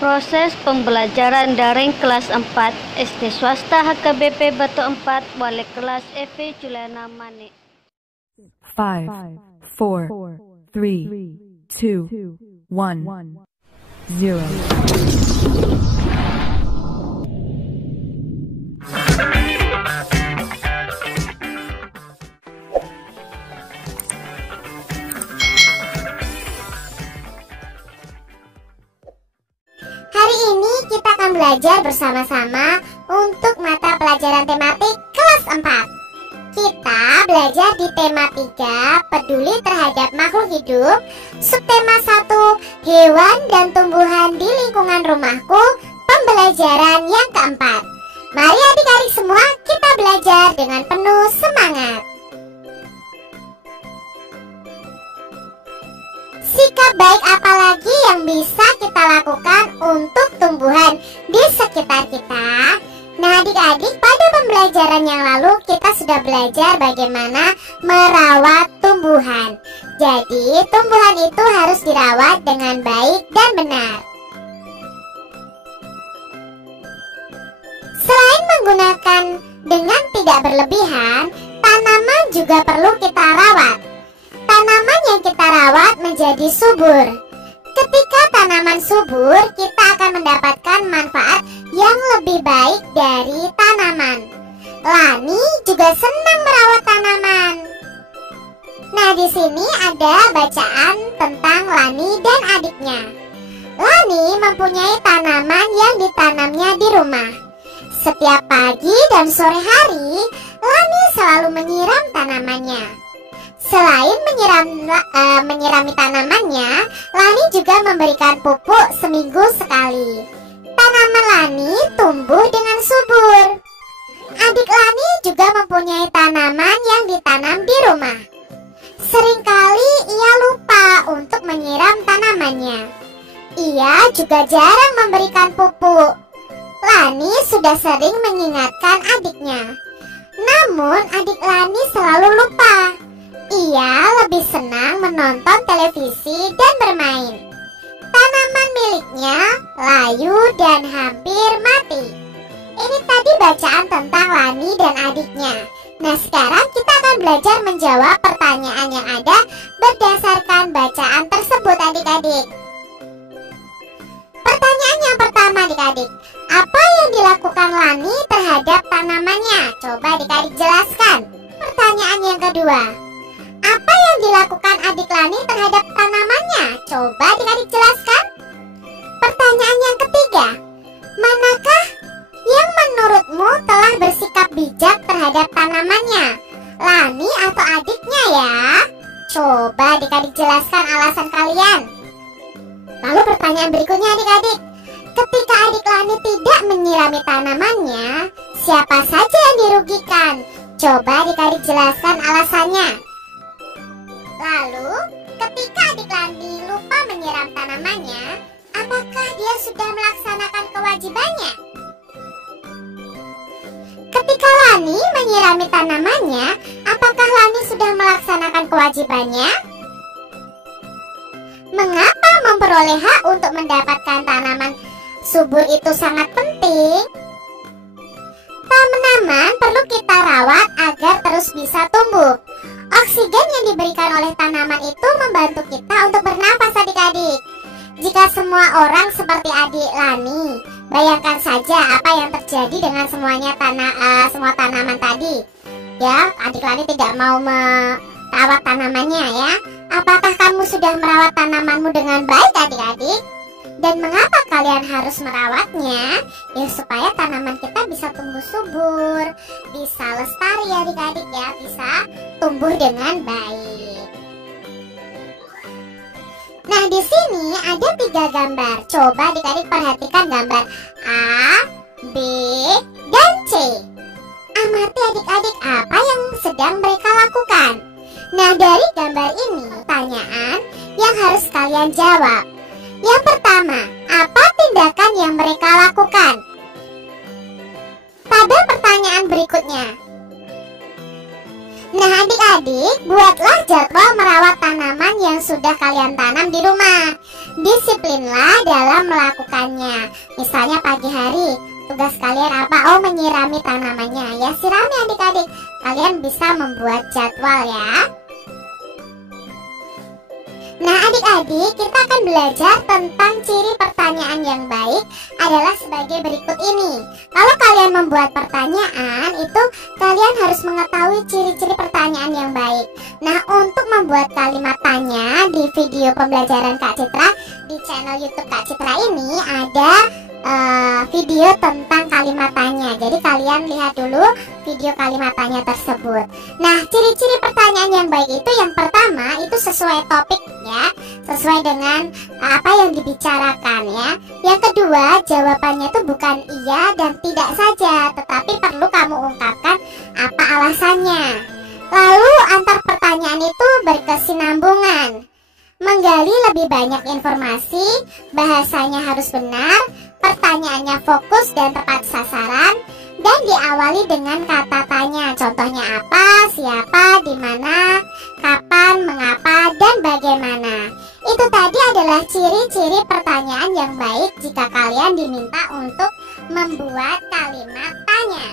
Proses pembelajaran daring kelas 4 SD swasta HKBP Batu 4 Wali kelas Evi Juliana Mani. 5, 4, 3, 2, 1, 0. Hari ini kita akan belajar bersama-sama untuk mata pelajaran tematik kelas 4. Kita belajar di tema 3, peduli terhadap makhluk hidup, subtema 1, hewan dan tumbuhan di lingkungan rumahku, pembelajaran yang keempat. Mari adik-adik semua kita belajar dengan penuh semangat. Sikap baik apa lagi yang bisa kita lakukan untuk tumbuhan di sekitar kita? Nah adik-adik, pada pembelajaran yang lalu kita sudah belajar bagaimana merawat tumbuhan. Jadi tumbuhan itu harus dirawat dengan baik dan benar. Selain menggunakan dengan tidak berlebihan, tanaman juga perlu kita rawat. Tanaman yang kita rawat menjadi subur. Ketika tanaman subur, kita akan mendapatkan manfaat yang lebih baik dari tanaman. Lani juga senang merawat tanaman. Nah, di sini ada bacaan tentang Lani dan adiknya. Lani mempunyai tanaman yang ditanamnya di rumah. Setiap pagi dan sore hari, Lani selalu menyiram tanamannya. Selain menyirami tanamannya, Lani juga memberikan pupuk seminggu sekali. Tanaman Lani tumbuh dengan subur. Adik Lani juga mempunyai tanaman yang ditanam di rumah. Seringkali ia lupa untuk menyiram tanamannya. Ia juga jarang memberikan pupuk. Lani sudah sering mengingatkan adiknya. Namun adik Lani selalu lupa. Ia lebih senang menonton televisi dan bermain. Tanaman miliknya layu dan hampir mati. Ini tadi bacaan tentang Lani dan adiknya. Nah sekarang kita akan belajar menjawab pertanyaan yang ada berdasarkan bacaan tersebut adik-adik. Pertanyaan yang pertama adik-adik, apa yang dilakukan Lani terhadap tanamannya? Coba adik-adik jelaskan. Pertanyaan yang kedua, apa yang dilakukan adik Lani terhadap tanamannya? Coba adik-adik jelaskan. Pertanyaan yang ketiga, manakah yang menurutmu telah bersikap bijak terhadap tanamannya? Lani atau adiknya ya? Coba adik-adik jelaskan alasan kalian. Lalu pertanyaan berikutnya adik-adik, ketika adik Lani tidak menyirami tanamannya, siapa saja yang dirugikan? Coba adik-adik jelaskan alasannya. Lalu, ketika adik Lani lupa menyiram tanamannya, apakah dia sudah melaksanakan kewajibannya? Ketika Lani menyirami tanamannya, apakah Lani sudah melaksanakan kewajibannya? Mengapa memperoleh hak untuk mendapatkan tanaman subur itu sangat penting? Tanaman perlu kita rawat agar terus bisa tumbuh. Oksigen yang diberikan oleh tanaman itu membantu kita untuk bernafas adik-adik. Jika semua orang seperti adik Lani, bayangkan saja apa yang terjadi dengan semua tanaman tadi. Ya, adik Lani tidak mau merawat tanamannya ya. Apakah kamu sudah merawat tanamanmu dengan baik adik-adik? Dan mengapa kalian harus merawatnya? Ya supaya tanaman kita bisa tumbuh subur, bisa lestari adik-adik ya, bisa tumbuh dengan baik. Nah di sini ada 3 gambar. Coba adik-adik perhatikan gambar A, B, dan C. Amati adik-adik apa yang sedang mereka lakukan. Nah dari gambar ini pertanyaan yang harus kalian jawab. Yang pertama, apa tindakan yang mereka lakukan? Pada pertanyaan berikutnya. Nah adik-adik, buatlah jadwal merawat tanaman yang sudah kalian tanam di rumah. Disiplinlah dalam melakukan melakukannya. Misalnya pagi hari, tugas kalian apa? Oh, menyirami tanamannya. Ya, sirami adik-adik. Kalian bisa membuat jadwal ya. Nah adik-adik, kita akan belajar tentang ciri pertanyaan yang baik adalah sebagai berikut ini. Kalau kalian membuat pertanyaan, itu kalian harus mengetahui ciri-ciri pertanyaan yang baik. Nah, untuk membuat kalimat tanya di video pembelajaran Kak Citra di channel YouTube Kak Citra ini ada video tentang kalimat tanya. Jadi kalian lihat dulu video kalimat tanya tersebut. Nah, ciri-ciri pertanyaan yang baik itu yang pertama itu sesuai topik ya, sesuai dengan apa yang dibicarakan ya. Yang kedua, jawabannya itu bukan iya dan tidak saja, tetapi perlu kamu ungkapkan apa alasannya. Lalu antar pertanyaan itu berkesinambungan. Menggali lebih banyak informasi, bahasanya harus benar, pertanyaannya fokus dan tepat sasaran, dan diawali dengan kata tanya. Contohnya apa, siapa, di mana, kapan, mengapa, dan bagaimana. Itu tadi adalah ciri-ciri pertanyaan yang baik jika kalian diminta untuk membuat kalimat tanya.